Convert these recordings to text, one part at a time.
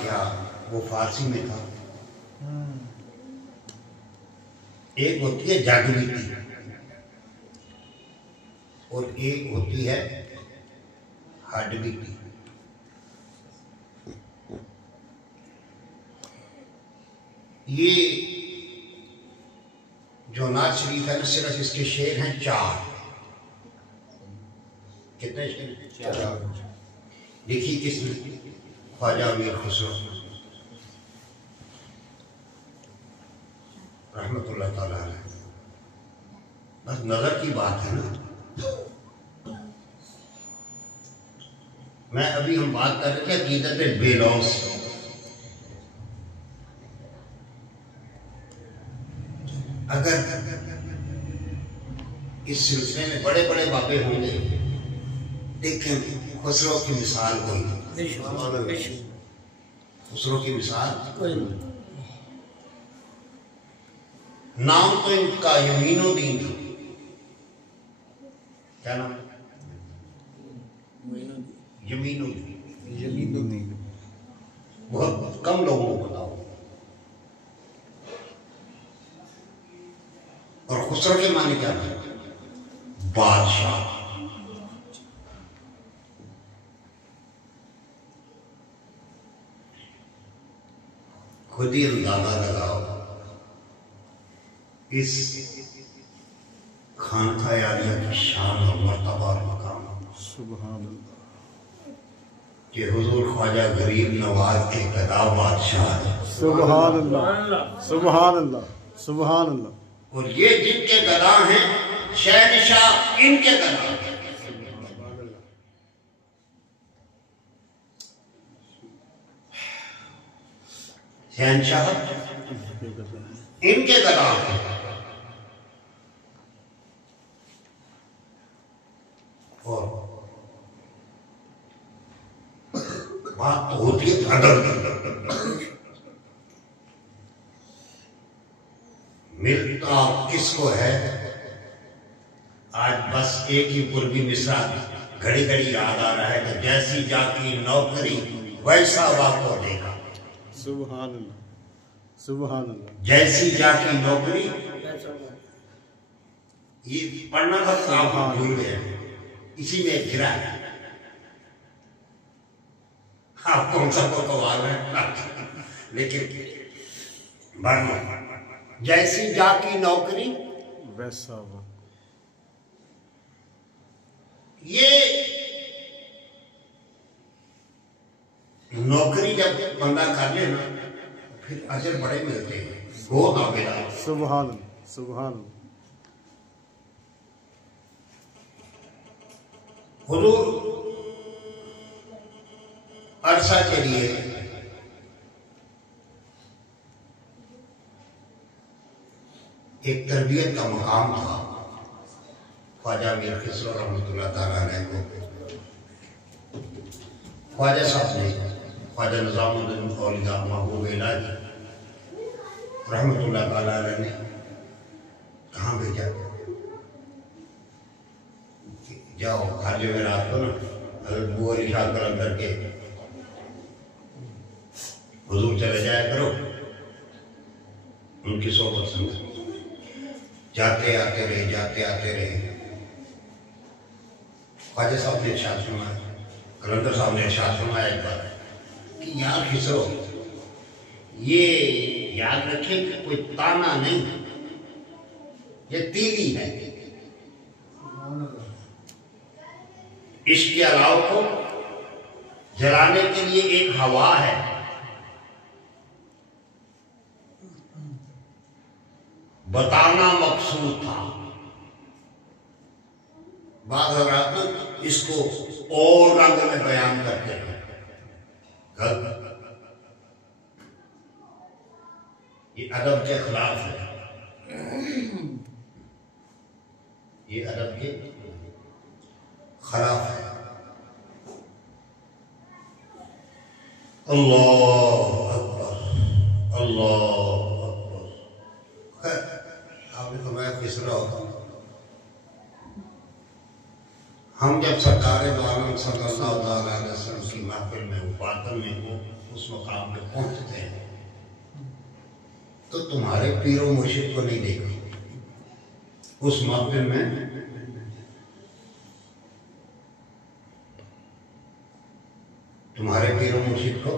क्या वो फारसी में था। एक होती है जागृति और एक होती है हडबीती। ये जो नाज शरीफ है ना, सिर्फ इसके शेर हैं 4। कितने शेर? 4। देखिए किसमें? ख्वाजा मीर खुसरो रहमतुल्लाह ताला अलैह। बस नजर की बात है ना। मैं अभी हम बात कर रहे थे अकीदत बेलौस। अगर इस सिलसिले में बड़े बड़े बाबे होंगे, देखें खुसरो की मिसाल कोई, खुसरो की मिसाल नाम तो इनका यमीनुद्दीन था। क्या नाम? यमीनुद्दीन। बहुत कम लोगों को पता हो। और खुसरो के माने क्या था? बादशाह। खुद ही अंदाजा लगाओ इस खानका-ए-आलिया की शान और मर्तबा और मकाम। सुभान अल्लाह कि हुजूर ख्वाजा गरीब नवाज के गदा बादशाह है। सुभान अल्लाह, सुभान अल्लाह, सुभान अल्लाह। और ये जिनके गदा हैं शहनशाह इनके गदा हैं। शहनशाह इनके गदा हैं। और बात तो होती है अदब। मिलता किसको है? आज बस एक ही पूर्वी मिसरा घड़ी घड़ी याद आ रहा है कि जैसी जाकी नौकरी वैसा वाको देगा। सुभान अल्लाह, सुभान अल्लाह। जैसी जाकी नौकरी, ये पढ़ना था तो आप भूल गए। इसी में एक गिरा है। आप कौन सा को कवाल है, लेकिन बढ़ना जैसी जाकी नौकरी वैसा। ये नौकरी जब बंदा कर ले ना, फिर अजर बड़े मिलते हैं। वो आबेदार। सुभान अल्लाह, सुभान अल्लाह। हुजूर अरसा के लिए एक तरबियत का मकाम था। ख्वाजा मीर खुसरो रहमतुल्लाह ताला अलैह को ख्वाजा साहब ने, ख्वाजा निज़ामुद्दीन औलिया महबूब इलाही रहमतुल्लाह ताला अलैह ने कहाँ भेजा? जाओ हर जो रात को ना हज़रत बू अली शाह कलंदर के हुजूर चले जाया करो, उनकी सोबत संग जाते आते रहे, जाते आते रहे। ख्वाजा साहब ने इरशाद फरमाया, कलंदर साहब ने इरशाद फरमाया एक बार कि यार खुसरो, ये याद रखें कि कोई ताना नहीं, ये तीली है। इसके अलावा को जलाने के लिए एक हवा है। बताना मकसूद था। बाद हज़रात इसको और रंग में बयान करते हैं। ये अदब के खिलाफ है। ये अदब के खिलाफ है। अल्लाह अकबर, अल्लाह अकबर। आपने फरमाया खुसरो, हम जब सरकार दो आलम सल्लल्लाहु अलैहि वसल्लम की महफिल में उपातन में हो उस मकाम पे पहुंचते हैं तो तुम्हारे पीरो मुर्शिद को नहीं देखो उस महफिल में। तुम्हारे पीरो मुर्शिद को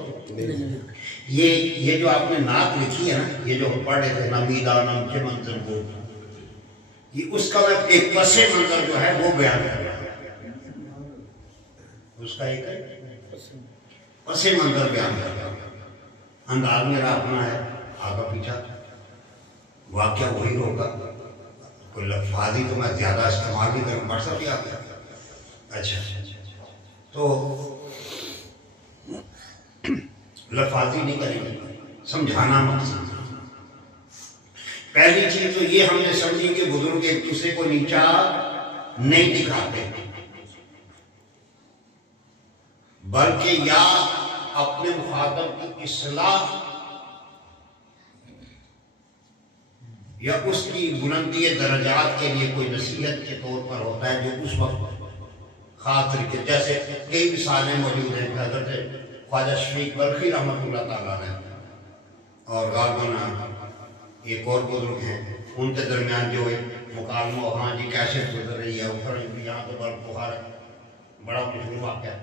ये जो आपने नात लिखी है ना, ये जो हम पढ़ रहे थे नमीदा नम के मंजर को, ये उसका मैं एक पसे मंजर जो है वो बयान कर रहा हूं। उसका एक पसे मंजर बयान कर रहा हूं। अंदाज मेरा अपना है, आगा पीछा वाक्य वही होगा। कोई लफ्ज़ी तो मैं ज्यादा इस्तेमाल नहीं करूँ, पढ़ सकती आप? अच्छा, तो लफ्ज़ी नहीं करेंगे, समझाना मकसद। पहली चीज तो ये हमने समझी कि बुजुर्ग एक दूसरे को नीचा नहीं दिखाते, बल्कि या अपने मुखातब की इस्लाह या उसकी बुलंदी दर्जात के लिए कोई नसीहत के तौर पर होता है, जो उस वक्त खास तरीके, जैसे कई मिसालें मौजूद हैं। हज़रत ख्वाजा शफीक बरखी रहमतुल्लाह तआला अलैह और गालबन एक और बुजुर्ग हैं, उनके दरमियान जो मुकालमा, हाँ जी कैसे गुजर रही है ऊपर यहाँ तो बर्फ बुखार है, बड़ा मशहूर वाक़या है।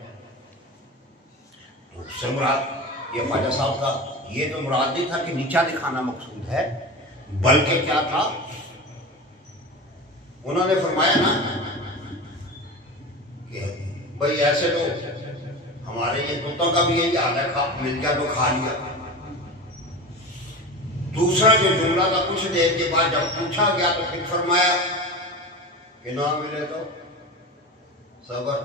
उससे मुराद ये ख्वाजा साहब का ये तो मुराद नहीं था कि नीचा दिखाना मकसूद है, बल्कि क्या था, उन्होंने फरमाया ना कि भाई ऐसे लोग, हमारे ये कुत्तों का भी यही हाल है, खा मिल गया तो खा लिया। दूसरा जो जुमला था, कुछ देर के बाद जब पूछा गया तो फिर फरमाया कि ना मिले तो सबर,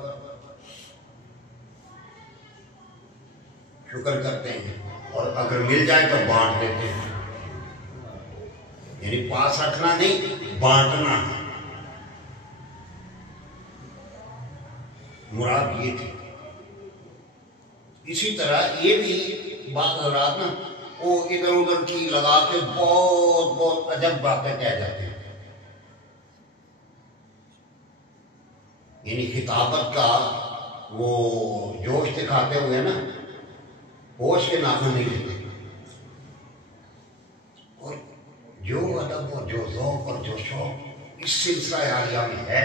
शुक्र करते हैं, और अगर मिल जाए तो बांट देते हैं। यानी पास रखना नहीं, बांटना है, मुराद ये थी। इसी तरह ये भी बात हज़रात ना वो इधर उधर की लगा के बहुत बहुत अजब बातें कह जाते हैं। यानी खिताबत का वो जोश दिखाते हुए ना होश के नाखून नहीं लेते, और जो अदब और जो ज़ौक़ और जो शौक़ इस सिलसिला आलिया में है,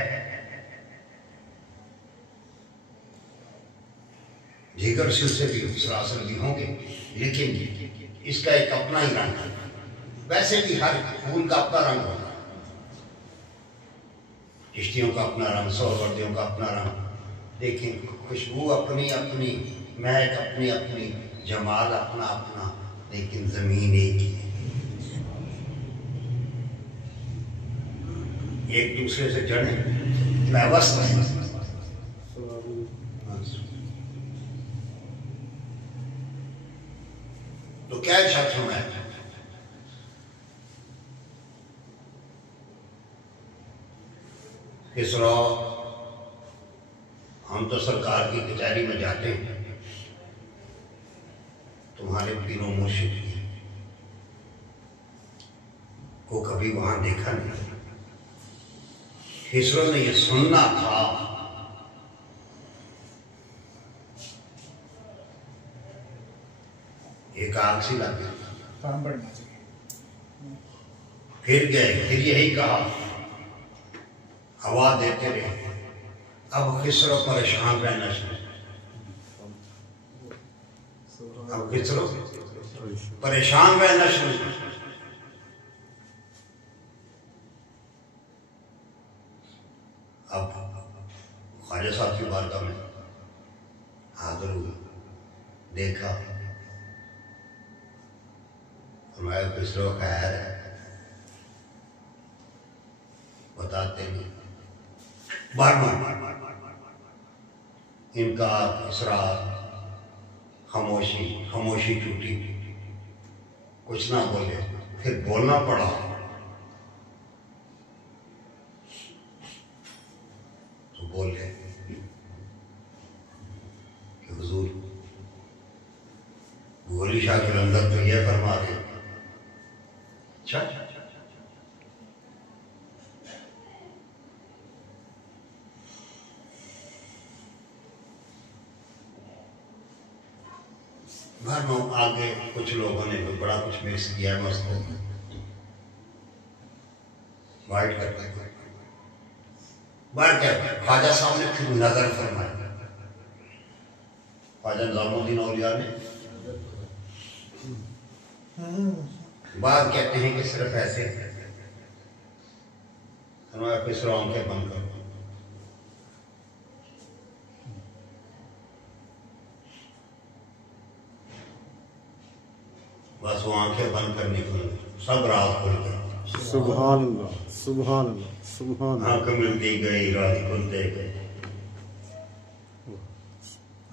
दीगर सिलसिले भी सरासर भी होंगे, लेकिन इसका एक अपना ही रंग है। वैसे भी हर फूल का अपना रंग होता है, चिश्तियों का अपना रंग, सोहरवर्दियों का अपना रंग, लेकिन खुशबू अपनी अपनी, महक अपनी अपनी, जमाल अपना अपना, लेकिन जमीन एक ही है। एक दूसरे से जड़ें पैवस्त हैं। तो क्या इरशाद फरमाया? इस हम तो सरकार की कचहरी में जाते हैं, तुम्हारे पीरों मुर्शिद को कभी वहां देखा नहीं। खिसरो ने यह सुनना था, एक आग सी लग गई, फिर गए, फिर यही कहा, हवा देते रहे। अब खिसरो परेशान रहना शुरू, अब खिसरो परेशान रहना शुरू। अब ख्वाजा साहब की बारगाह में हाजिर हुए, देखा, हमारे खिसरो खैर है, बताते नहीं, बार बार इनका इसरार, खामोशी, खामोशी टूटी, कुछ ना बोले। फिर बोलना पड़ा, तो बोले कि हुजूर, गोली शाह के अंदर तो यह फरमा दे। अच्छा, आगे कुछ लोगों ने भी बड़ा कुछ मिक्स किया है मस्त वाइट करके बाहर क्या ख्वाजा साहब ने फिर नजर फरमाया ख्वाजा निजामुद्दीन औलिया ने बात कहते हैं कि सिर्फ ऐसे फिर आंखें बंद करो बस वो आंखें बंद करने को सब रात खुल गए सुभान अल्लाह सुभान अल्लाह सुभान अल्लाह। आंखें मिलती गई रात खुलते गए।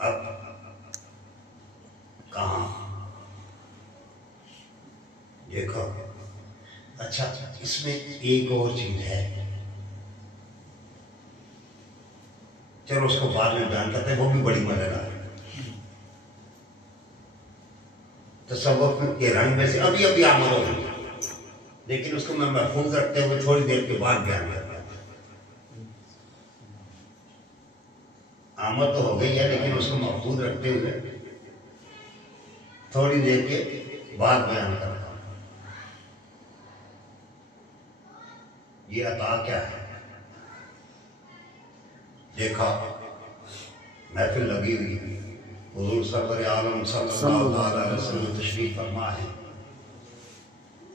अब कहाँ देखो अच्छा इसमें एक और चीज है चलो उसको बाद में बयान करते हैं वो भी बड़ी मजेदार है। तसव्वुफ के रंग में से अभी अभी आमद हो गई लेकिन उसको मैं महफूज रखते हुए थोड़ी देर के बाद बयान करता हूँ। आमद तो हो गई है लेकिन उसको महफूज रखते हुए थोड़ी देर के बाद बयान करता हूँ। ये अता क्या है देखा महफिल लगी हुई हुजूर सरवर आलम सल्लल्लाहु अलैहि वसल्लम तशरीफ फरमा है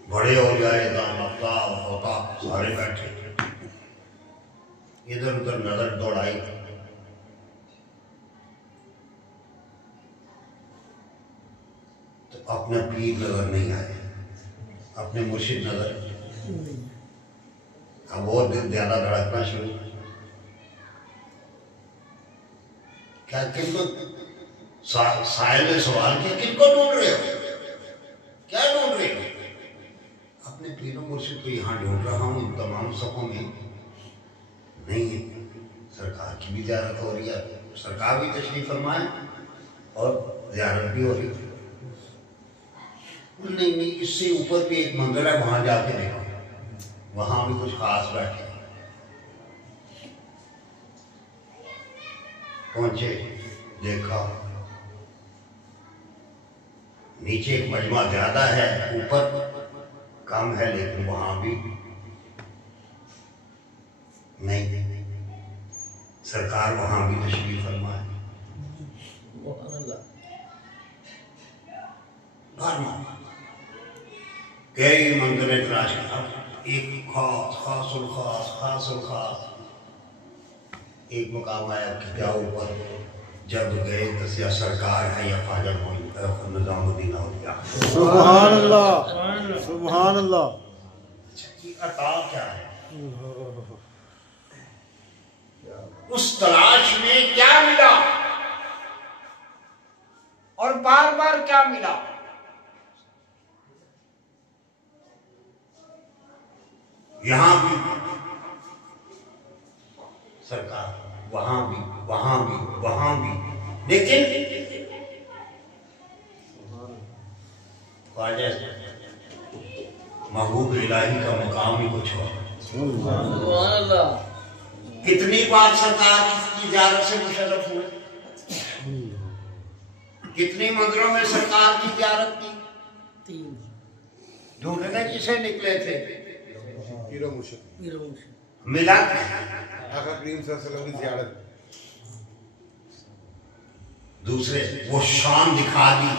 बड़े औलियाए होता सारे बैठे इधर उधर नजर दौड़ाई तो अपने पीर नजर नहीं आए अपने मुर्शिद नजर अब और दिल ज्यादा धड़कना शुरू क्या किनको साहिल ने सवाल किया किनको ढूंढ रहे हो क्या ढूंढ रहे हो अपने पीरों मुर्शिद को यहाँ ढूंढ रहा हूँ इन तमाम सफों में नहीं है सरकार की भी ज़ियारत हो रही है सरकार भी तशरीफ फरमाए और ज़ियारत भी हो रही है नहीं इससे ऊपर भी एक मंदिर है वहां जाके देखो वहां भी कुछ खास बैठे पहुंचे देखा नीचे एक मजमा ज्यादा है ऊपर कम है लेकिन वहां भी नहीं सरकार वहां भी तशरीफ फरमाए कई मंदिर तलाश एक खास एक मुकाम आया कि क्या ऊपर जब गए तो या सरकार है या ख्वाजा निजामुद्दीन औलिया सुभान अल्लाह सुभान अल्लाह। अता क्या है उस तलाश में क्या मिला और बार बार क्या मिला यहां भी सरकार वहां भी लेकिन ख्वाजा महबूब इलाही का मुकाम ही कुछ हो कितनी बार सरकार की ज़ियारत से मुशर्रफ हुए कितनी मंदिरों में सरकार की ज़ियारत की ढूंढने किसे निकले थे पीरो मुर्शिद मिला आका करीम सल्लल्लाहु अलैहि वसल्लम की ज़ियारत दूसरे वो शान दिखा दी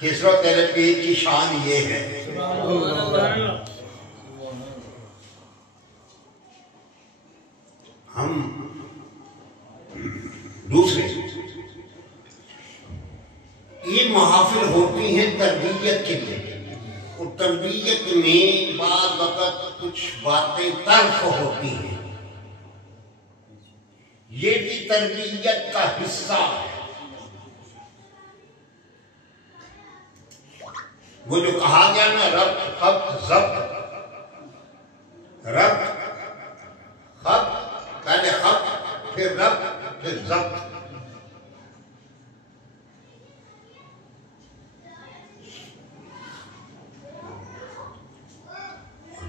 खिसरो तेरे पीर की शान ये है हम दूसरे ये महाफिल होती है तरबियत के लिए और तरबियत में बाद वक़्त कुछ बातें तल्ख होती हैं ये भी तरबियत का हिस्सा है वो जो कहा गया ना रब्त खब्त ज़ब्त रब्त खब्त पहले खब्त फिर रब्त फिर ज़ब्त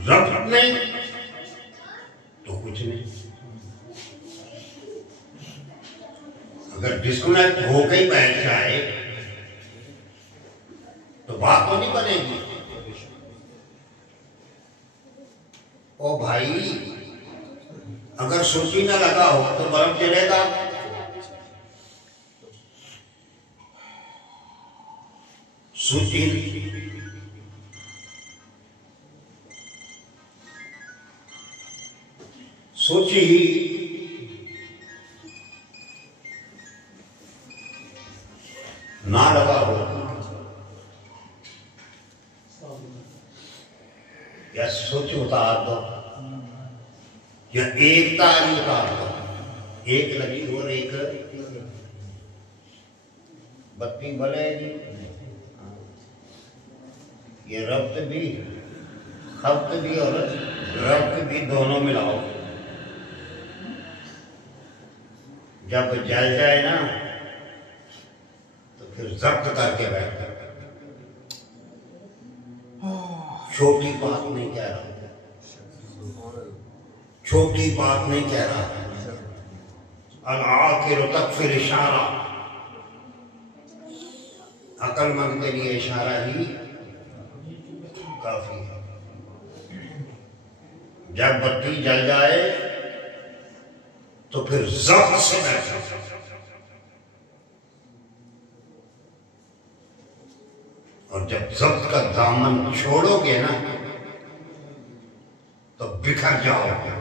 रब्त नहीं तो कुछ नहीं अगर डिस्कनेक्ट होकर ही बैठ जाए तो बात तो नहीं बनेगी। ओ भाई, अगर सूची ना लगा हो तो बर्फ जलेगा। सूची ना लगा हो या सूची उतार दो या एक तारी उतार दो, एक लगी और एक बत्ती बलेगी। ये रब्त भी, खब्त भी और रब्त भी दोनों मिलाओ। जब जल जाए ना तो फिर जब्त करके बैठ। छोटी बात नहीं कह रहा, छोटी बात नहीं कह रहा। अल-आखिर तकफिर इशारा, अक्लमंद के लिए इशारा ही काफी है। जब बत्ती जल जाए तो फिर जब्त से बैठो। और जब जब्त का दामन छोड़ोगे ना तो बिखर जाओगे।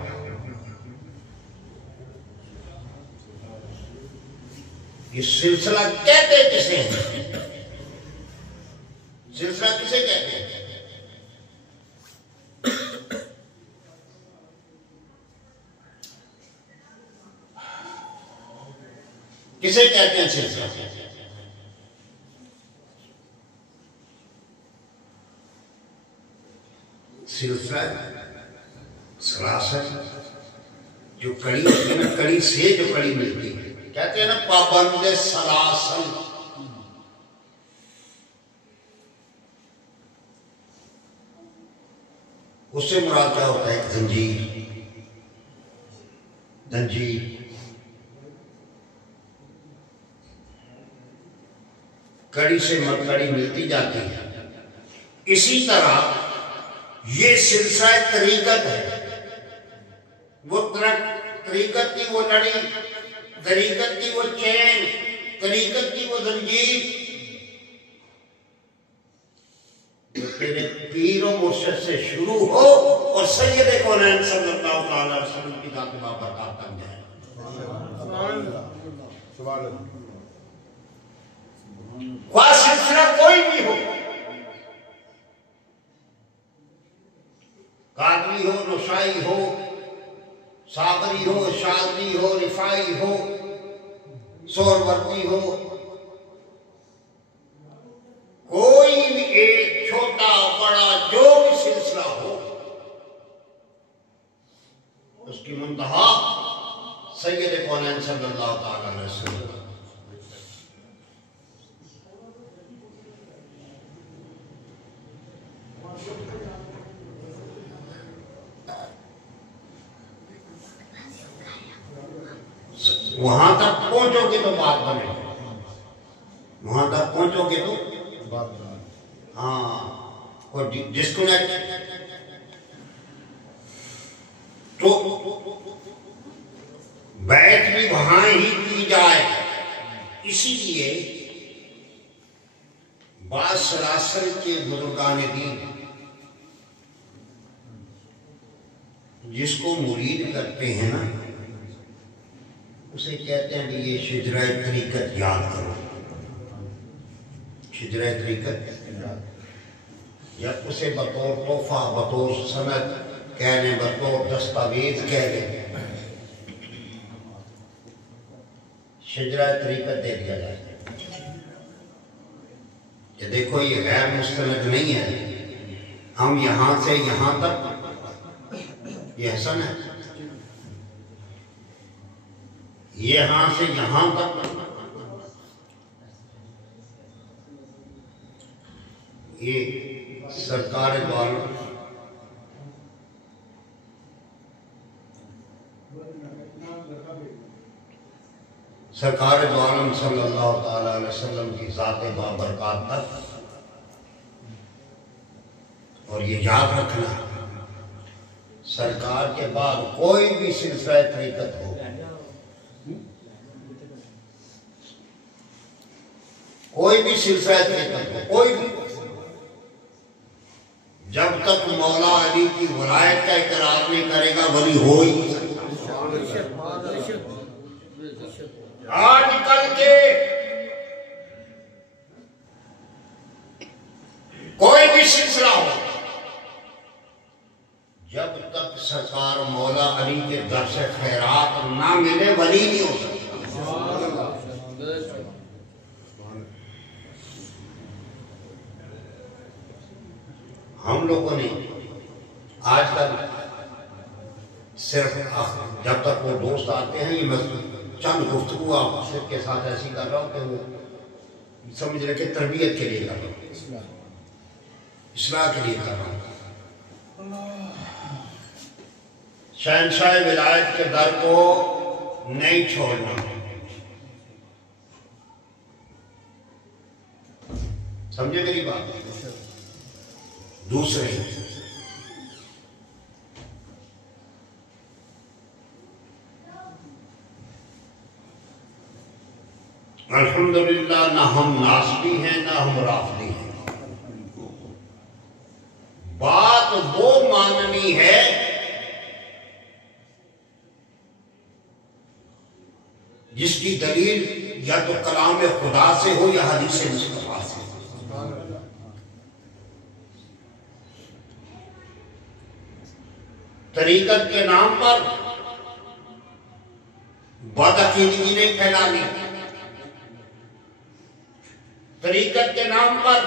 ये सिलसिला कहते किसे हैं? सिलसिला किसे कहते हैं? किसे कहते हैं सिलसिला? सिलसिला सलासल, जो कड़ी होती है ना, कड़ी से जो कड़ी मिलती है, कहते हैं ना पाबंद सलासल। उससे मुराद क्या होता है? जंजीर, जंजीर। कड़ी से कड़ी मिलती जाती है। इसी तरह ये सिलसिला तरीकत है। वो तरीकत की वो लड़ी, तरीकत की वो चैन, तरीकत की वो जंजीर, जो तेरे पीर और मुर्शिद से शुरू हो और सैयद कौनैन सल्लल्लाहु अलैहि वसल्लम की जात बाबरकत तक जाए। वह सिलसिला कोई भी हो, कादरी हो, रुशाई हो, साबरी हो, शादी हो, रिफाई हो, सोरवर्दी हो, कोई भी एक छोटा बड़ा जो भी सिलसिला हो, उसकी मुंतहा सैयद कौनैन सल्लल्लाहु अलैहि वसल्लम। वहां तक पहुंचोगे तो बात बनेगी, वहां तक पहुंचोगे तो बात। हाँ, और डिस्कनेक्ट तो बैठ भी वहां ही की जाए। इसीलिए बात सरासर के बुजुर्गान दीन जिसको मुरीद करते हैं ना, उसे कहते हैं कि ये शिजरा तरीकत याद करो। शिजरा तरीकत, या उसे बतौर तोहफा, बतौर सनद कहने, बतौर दस्तावेज कह ले, शिजरा तरीकत दे दिया जाए कि देखो ये गैर मुस्तनद नहीं है, हम यहां से यहां तक ये हसन है, यहां से यहां तक ये सरकार द्वारा सरकार दो आलम सल्लल्लाहु अलैहि वसल्लम की ज़ात बाबरकत तक और ये याद रखना, सरकार के बाद कोई भी सिलसिला तरीकत हो, कोई भी सिलसिला तरीकत हो, कोई भी, जब तक मौला अली की वलायत का इकरार नहीं करेगा वली हो ही नहीं सकता। आजकल के कोई भी सिलसिला हो, जब तक सरकार मौला अली के दर से खैरात ना मिले वली नहीं हो सकता। हम लोगों ने आजकल सिर्फ जब तक वो दोस्त आते हैं, ये मैं चंद गुफ्तगू आप के साथ ऐसी कर रहा हूँ कि वो समझ रहे कि तरबियत के लिए कर रहा हूँ, इस्लाह के लिए कर रहा हूँ। शहंशाह विलायत के दर को नहीं छोड़ना। समझे मेरी बात? दूसरे, अल्हम्दुलिल्लाह ना हम नासबी हैं ना हम राफदी हैं। बात वो माननी है जिसकी दलील या तो कलाम खुदा से हो या हदीस मुस्तफा से। तरीकत के नाम पर बदअकीदगी नहीं फैलानी, तरीकत के नाम पर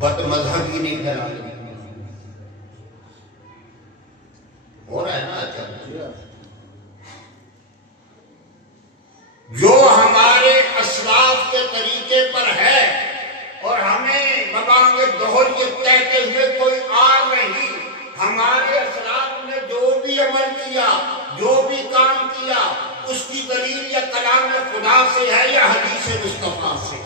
बदमज़हबी नहीं फैलानी। हो रहा है ना? अच्छा, जो हमारे असलाफ के तरीके पर है और हमें मबांगे दोहर ये कहते हुए कोई आर नहीं, हमारे असलाफ ने जो भी अमल किया, जो भी काम किया, उसकी दलील या कलाम खुदा से है या हदीस मुस्तफा से है।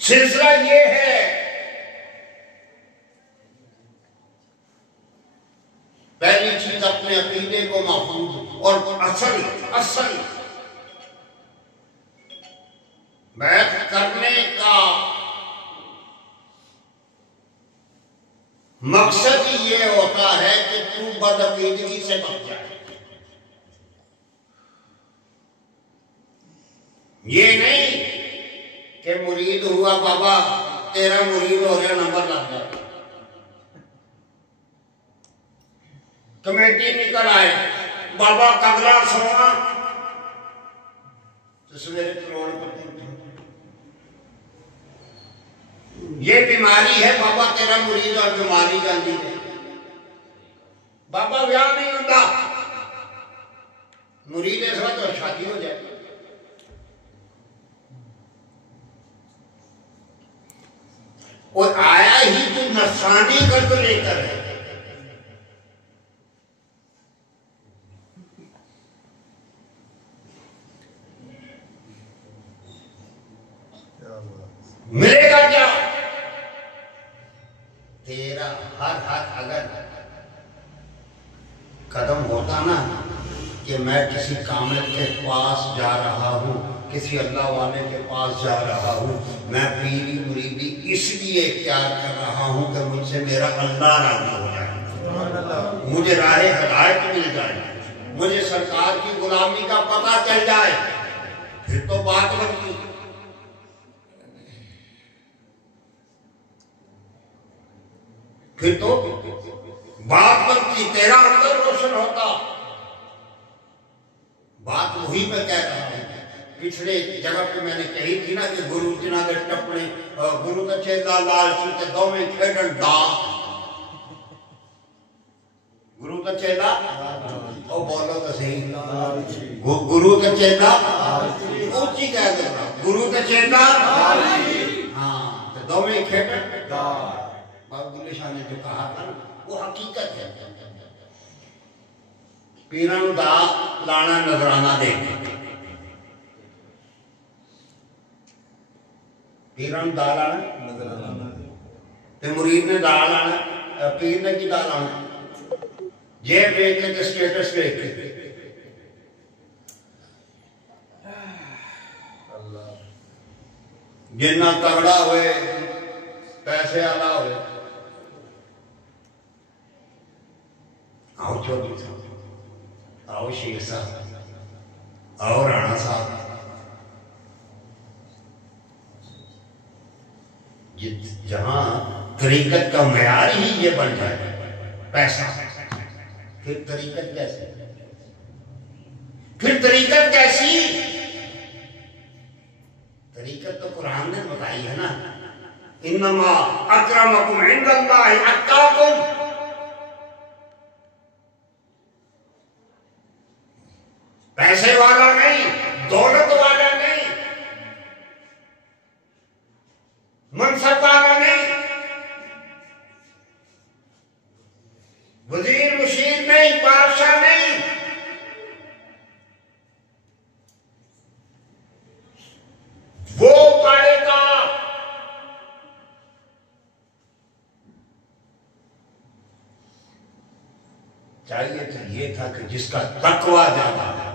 सिलसिला ये है, पहली चीज अपने अकीदे को महफूज और असल बैत करने का मकसद ही ये होता है कि तू बदअकीदगी से बच जाए। ये नहीं कि मुरीद हुआ बाबा तेरा मुरीद हो गया नंबर लग जाए, कमेटी निकल आए बाबा कगला सोना तो सवेरे करोड़पति, ये बीमारी है बाबा तेरा मुरीद और बीमारी जाती है। बाबा ब्याह नहीं होता, मुरीद इस वक्त तो शादी हो जाए। और आया ही तो नफसानी गर्द लेकर है। मिलेगा क्या? तेरा हर हाथ अगर कदम होता ना कि मैं किसी कामिल के पास जा रहा हूँ, किसी अल्लाह वाले के पास जा रहा हूँ, मैं पीरी मुरीदी इसलिए इख्तियार कर रहा हूँ कि मुझसे मेरा अल्लाह राज़ी हो जाए, मुझे राहे हिदायत मिल जाए, मुझे सरकार की गुलामी का पता चल जाए, फिर तो बात बनती। फिर तो बात बनती, तेरा अंदर रोशन होता। बात वही मैं कह रहा हूं, पिछले जगह पे मैंने कही थी ना कि गुरु जिन्हां दे टपने गुरु का चेला लाल सी ते दोवें खेडन दा, गुरु का चेला ओ बोलो तो सही, गुरु का चेला ऊंची कह देना, गुरु का चेला हाँ तो दोवें खेडन दा। बाबुल्ले शाह ने जो कहा था ना वो हकीकत है। पीरां नूं दा लाना नजराना दे के, पीरां नूं दा लाना ते मुरीद ने दा लाना, पीर ने की दा लाना, जेब देख के स्टेटस देख के। जिन्ना तगड़ा होए पैसे वाला होए, आओ चौधरी साहब, आओ शेख साहब, आओ राणा साहब, जहां तरीकत का मयार ही ये बन जाए पैसा, फिर तरीकत कैसे, फिर तरीकत कैसी? तरीकत तो कुरान ने बताई है ना, इन्नमा अक्रमकुम इंदल्लाहि अत्काकुम। पैसे वाला नहीं, दौलत वाला नहीं, मनसब वाला नहीं, वजीर मुशीर नहीं, बादशाह नहीं, वो पाएगा। चाहिए तो ये था कि जिसका तकवा ज्यादा है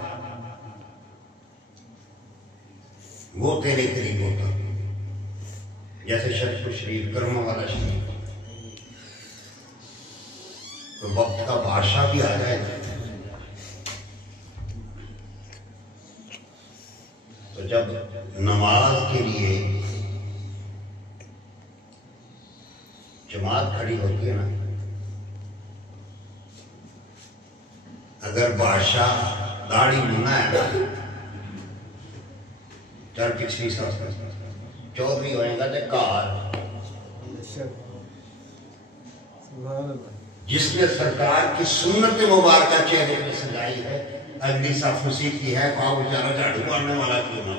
वो तेरे करीब होता, जैसे शर्फ शरीफ, कर्मों वाला शरीफ। तो वक्त का बादशाह भी आ जाएगा तो जब नमाज के लिए जमात खड़ी होती है ना, अगर बादशाह दाढ़ी मुना है ना, चल पिछली चौधरी होएगा तो कार, जिसने सरकार की सुन्नत मुबारक चेहरे पे सजाई है, अगली साफ नसीब की है, वहां बेचारा झाड़ू मारने वाला क्यों ना।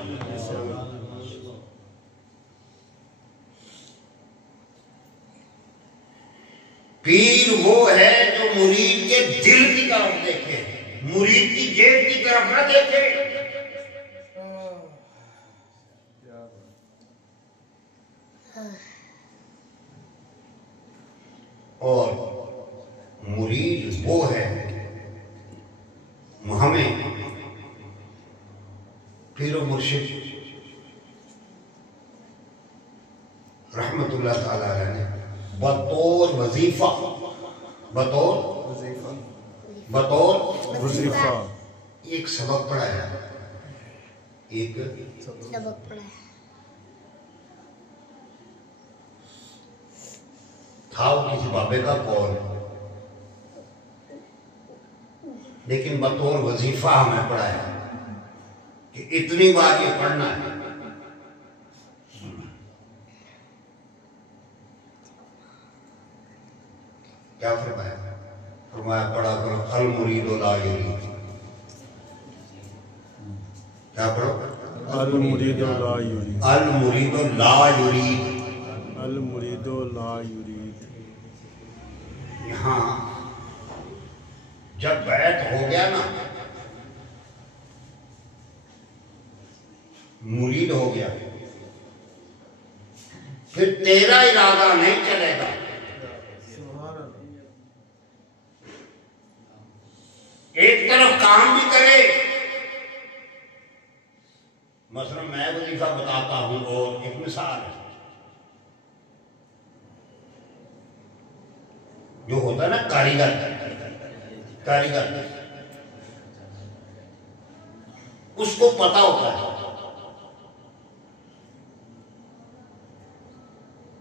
पीर वो है जो मुरीद के दिल की तरफ देखे, मुरीद की जेब की तरफ ना देखे। और मुरीद वो है, हमें पीर और मुर्शिद रहमतुल्लाह ताला अलैह ने बतौर वजीफा एक सबक पढ़ाया, एक सबक पढ़ाया था, वो किसी बाबे का कौल, लेकिन बतौर वजीफा हमें पढ़ाया कि इतनी बार ये पढ़ना है। क्या फरमाया? फरमाया पढ़ा करो अल मुरीदो ला युरीद। क्या पढ़ो? अल मुरीदो ला युरीद, अल मुरीदो ला युरीद, अल मुरीदो ला युरीद। यहाँ जब बैत हो गया ना, मुरीद हो गया, फिर तेरा इरादा नहीं चलेगा। एक तरफ काम भी करे, मसलन मैं वजीफा बताता हूं और एक मिसाल है, जो होता है ना कारीगर उसको पता होता है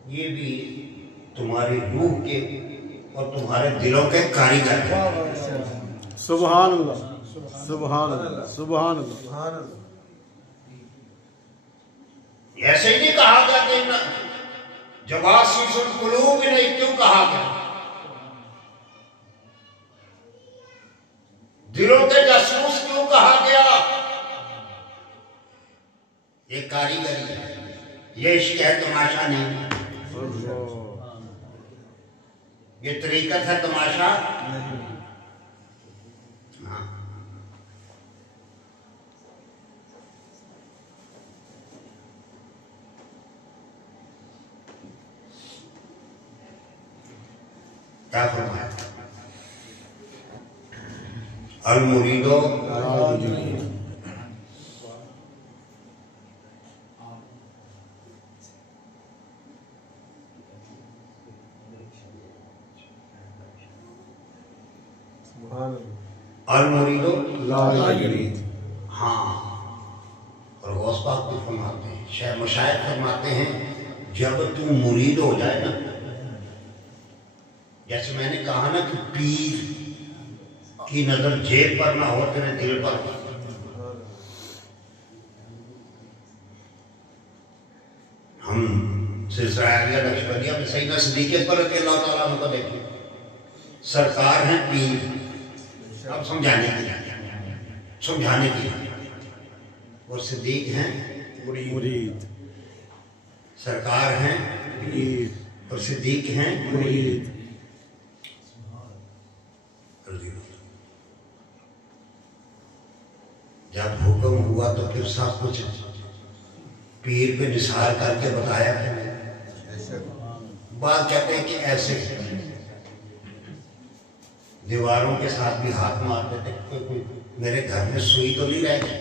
ये भी तुम्हारी रूह के और तुम्हारे दिलों के कारीगर हैं। सुभान अल्लाह, सुभान अल्लाह, सुभान अल्लाह। ऐसे ही नहीं कहा गया कि जवासीसुल कुलूब नहीं, क्यों कहा गया? दिलों के जासूस क्यों कहा गया? ये कारीगरी है, ये इश्क है, तमाशा नहीं। ये तरीकत है, तमाशा। हाँ, क्या फरमाया? अल मुरीदो अल मुरीदो ला युरीद। हाँ, और गौस पाक भी फरमाते हैं, शायद मशाइख फरमाते हैं, जब तू मुरीद हो जाए ना, जैसे मैंने कहा ना कि पीर की नजर जेब पर ना हो, तेरे दिल पर। हम सिलसिला नक्शबंदिया में सैयदना सिद्दीक़ अकबर रज़ियल्लाहु ताला अन्हु को देखिए, सरकार हैं पीर। अब समझाने की और सिद्दीक हैं मुरीद। सरकार हैं पीर और सिद्दीक हैं मुरीद। जब हुक्म हुआ तो फिर सब कुछ पीर पे निसार करके बताया। बात कहते हैं कि ऐसे दीवारों के साथ भी हाथ मारते थे, कोई मेरे घर में सुई तो नहीं रह गई।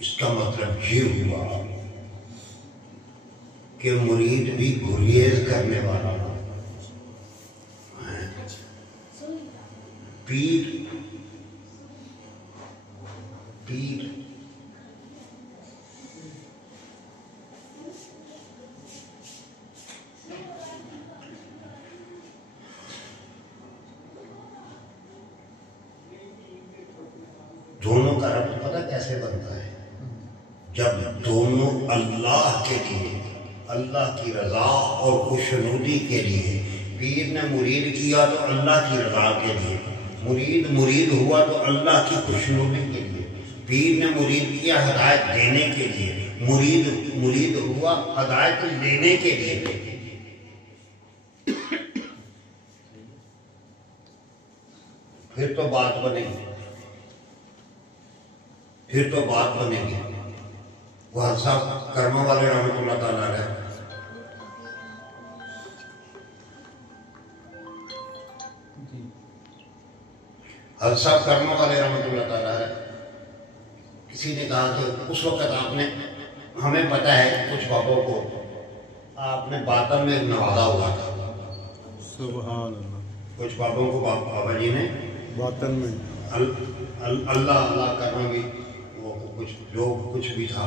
इसका मतलब ये हुआ कि मुरीद भी गुरेज करने वाला है। पीर पीर दोनों का रब्त पता कैसे बनता है? जब दोनों अल्लाह के लिए, अल्लाह की रजा और खुशनुदी के लिए, पीर ने मुरीद किया तो अल्लाह की रजा के लिए, मुरीद हुआ तो अल्लाह की खुशनुदी के लिए, पीर ने मुरीद किया हदायत देने के लिए, मुरीद हुआ हदायत लेने के लिए। फिर तो बात बनेगी, वो साहब कर्मा वाले रहमतुल्लाह ताला अलैह, साहब कर्मा वाले रहमतुल्लाह ताला अलैह, किसी ने कहा कि उस वक्त आपने, हमें पता है कुछ बाबों को आपने बातन में नवाजा हुआ था। सुभान अल्लाह। कुछ बाबों को बाबा जी ने बातन में अल्लाह अल्लाह करना भी, वो कुछ जो कुछ भी था,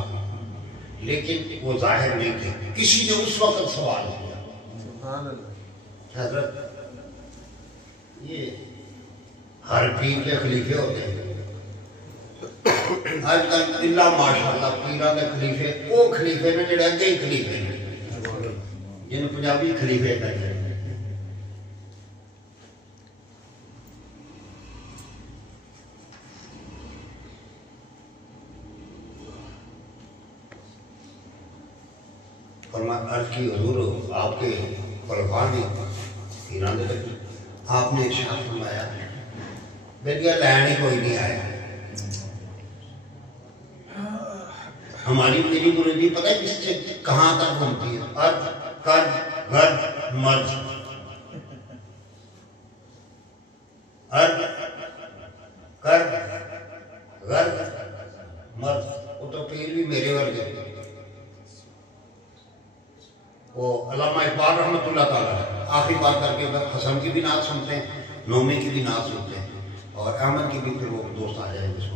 लेकिन वो जाहिर नहीं थे। किसी ने उस वक्त सवाल किया, हजरत ये हर पीर के खलीफे होते हैं आजकल, इल्ला माशाअल्लाह पीरा के खलीफे वो खलीफे ने जो अगे ही खलीफे ने, जिन्हें पंजाबी खलीफे कहते हैं। और मैं अर्ज की हुजूर आपके खुलफा ने आपने इरशाद फरमाया, बेटिया लैन ही कोई नहीं आया। हमारी मेरी मुरीदी पता है किससे कहाँ तक घूमती है? अर्ज कर्ज गर्ज मर्ज, अर्ज कर्ज गर्ज मर्ज। वो तो पीर भी मेरे वर्गे, वो अल्लामा इकबाल रहमतुल्लाह ताला आखिरी बात करके हसन की भी नात सुनते हैं, नोमी की भी नात सुनते हैं, और अहमद की भी फिर वो दोस्त आ जाएंगे उसको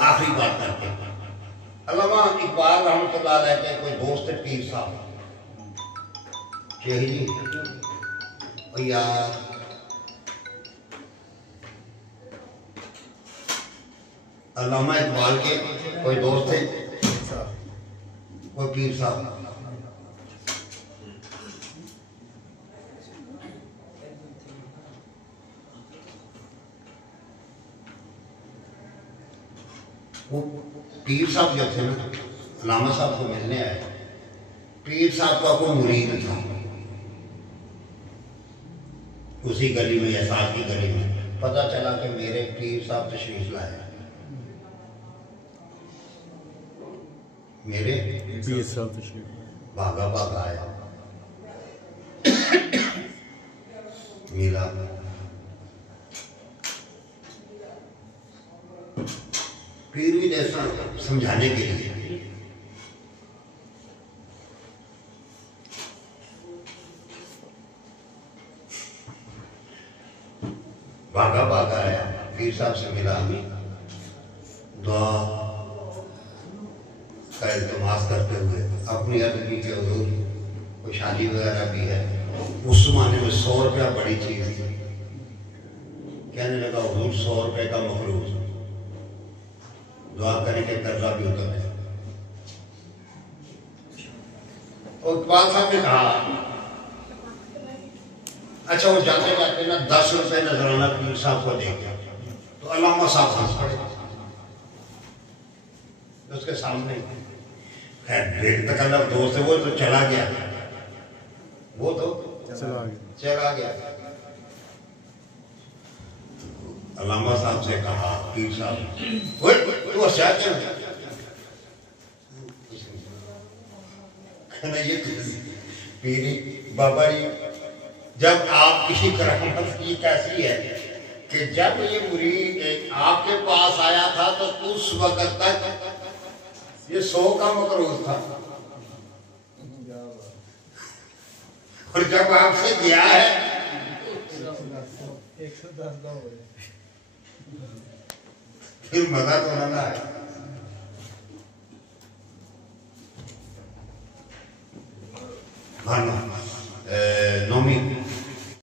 आखिरी बात करके। अल्लामा इकबाल रहमतुल्लाह अलैह के कोई दोस्त है पीर साहब, यही यार अल्लामा इकबाल के कोई दोस्त थे, कोई पीर साहब, वो पीर साहब जो थे ना, अल्लामा साहब को मिलने आए। पीर साहब का कोई मुरीद था उसी गली में या साथ की गली में, पता चला कि मेरे पीर साहब तशरीफ लाए, मेरे पीर साहब तशरीफ भागा भागा आया, मिला, पीर भी जैसा समझाने के लिए भागा भागा आया, पीर साहब से मिला, दुआ का इल्तिमास करते हुए अपनी अदबी के हुजूर कोई शादी वगैरह भी है, उस जमाने में 100 रुपया बड़ी चीज थी। कहने लगा हुजूर 100 रुपये का मखरूज, दुआ करें कि कर्जा भी उतर जाए। और इकबाल साहब ने कहा अच्छा वो जाते जाते ना 10 रुपये नजराना पीर साहब को दे गया, तो अल्लामा साहब हंस पड़े उसके सामने। खैर देख तक अल्लाह दोस्त है, वो तो चला गया, वो तो चला गया। अल्लामा साहब से कहा पीर साहब वो शायद ये पीरी बाबा जी, जब आप किसी रहमत की कैसी है कि जब ये मुरीद आपके पास आया था तो उस वक्त तक ये 100 का मकरूज था, और जब आपसे गया है 110 फिर मजा तो ना है। नौमी